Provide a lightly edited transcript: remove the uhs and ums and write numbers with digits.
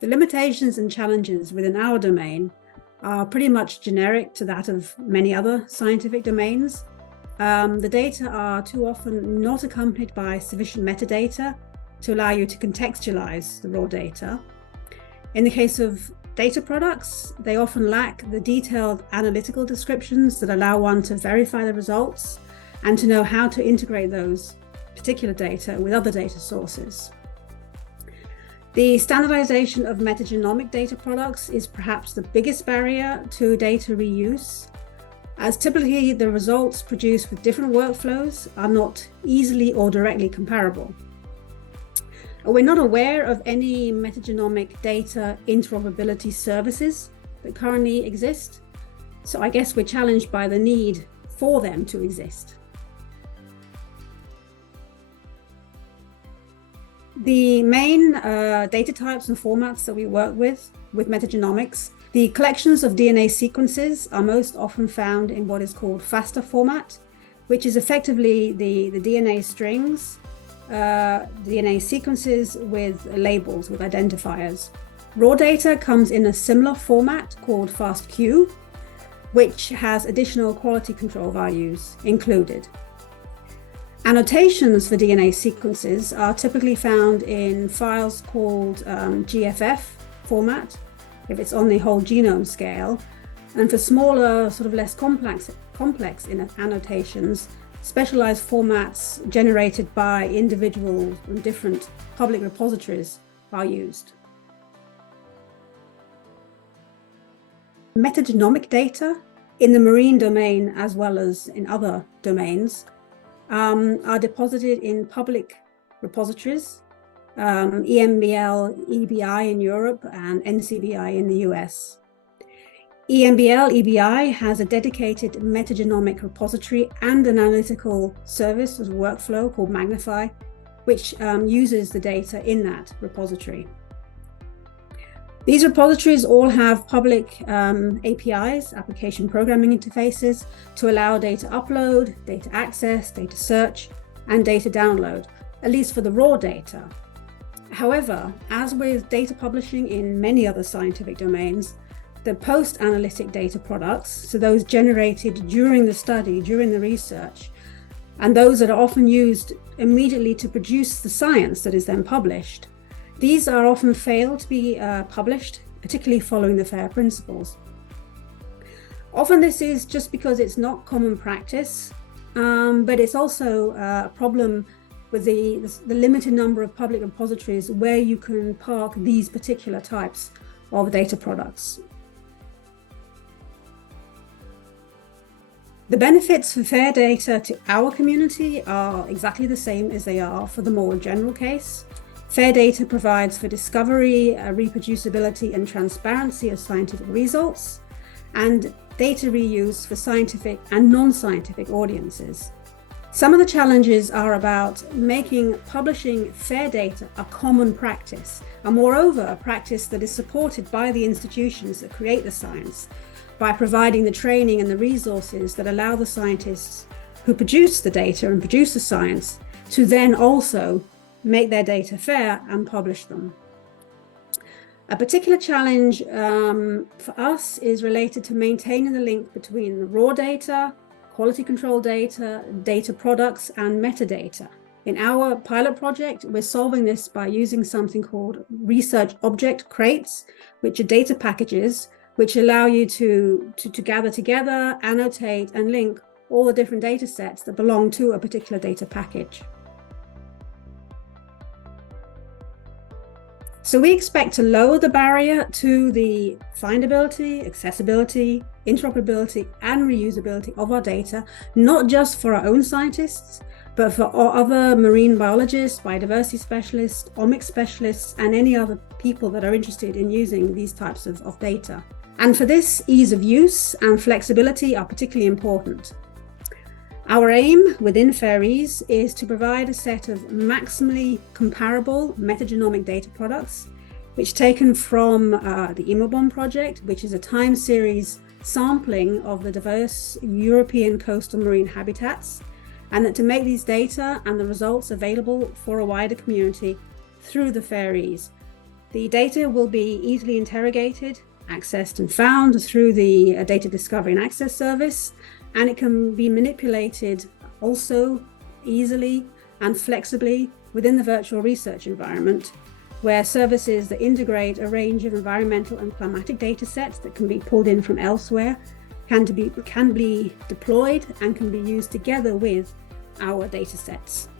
The limitations and challenges within our domain are pretty much generic to that of many other scientific domains. The data are too often not accompanied by sufficient metadata to allow you to contextualize the raw data. In the case of data products, they often lack the detailed analytical descriptions that allow one to verify the results and to know how to integrate those particular data with other data sources. The standardization of metagenomic data products is perhaps the biggest barrier to data reuse, as typically the results produced with different workflows are not easily or directly comparable. We're not aware of any metagenomic data interoperability services that currently exist, so I guess we're challenged by the need for them to exist. The main data types and formats that we work with metagenomics, the collections of DNA sequences are most often found in what is called FASTA format, which is effectively the DNA strings, DNA sequences with labels, with identifiers. Raw data comes in a similar format called FASTQ, which has additional quality control values included. Annotations for DNA sequences are typically found in files called GFF format, if it's on the whole genome scale. And for smaller, sort of less complex annotations, specialized formats generated by individuals in different public repositories are used. Metagenomic data in the marine domain, as well as in other domains, are deposited in public repositories, EMBL, EBI in Europe, and NCBI in the US. EMBL, EBI has a dedicated metagenomic repository and an analytical service as a workflow called Magnify, which uses the data in that repository. These repositories all have public APIs, application programming interfaces, to allow data upload, data access, data search, and data download, at least for the raw data. However, as with data publishing in many other scientific domains, the post-analytic data products, so those generated during the study, during the research, and those that are often used immediately to produce the science that is then published, these are often failed to be published, particularly following the FAIR principles. Often this is just because it's not common practice, but it's also a problem with the limited number of public repositories where you can park these particular types of data products. The benefits for FAIR data to our community are exactly the same as they are for the more general case. FAIR data provides for discovery, reproducibility, and transparency of scientific results, and data reuse for scientific and non-scientific audiences. Some of the challenges are about making publishing FAIR data a common practice, and moreover, a practice that is supported by the institutions that create the science, by providing the training and the resources that allow the scientists who produce the data and produce the science to then also make their data fair and publish them. A particular challenge for us is related to maintaining the link between the raw data, quality control data, data products, and metadata. In our pilot project, we're solving this by using something called research object crates, which are data packages which allow you to gather together, annotate, and link all the different data sets that belong to a particular data package. So we expect to lower the barrier to the findability, accessibility, interoperability, and reusability of our data, not just for our own scientists, but for other marine biologists, biodiversity specialists, omics specialists, and any other people that are interested in using these types of data. And for this, ease of use and flexibility are particularly important. Our aim within FAIREASE is to provide a set of maximally comparable metagenomic data products, which taken from the EMOBOM project, which is a time series sampling of the diverse European coastal marine habitats, and that to make these data and the results available for a wider community through the FAIREASE. The data will be easily interrogated, accessed and found through the Data Discovery and Access Service, and it can be manipulated also easily and flexibly within the virtual research environment, where services that integrate a range of environmental and climatic data sets that can be pulled in from elsewhere can be deployed and can be used together with our data sets.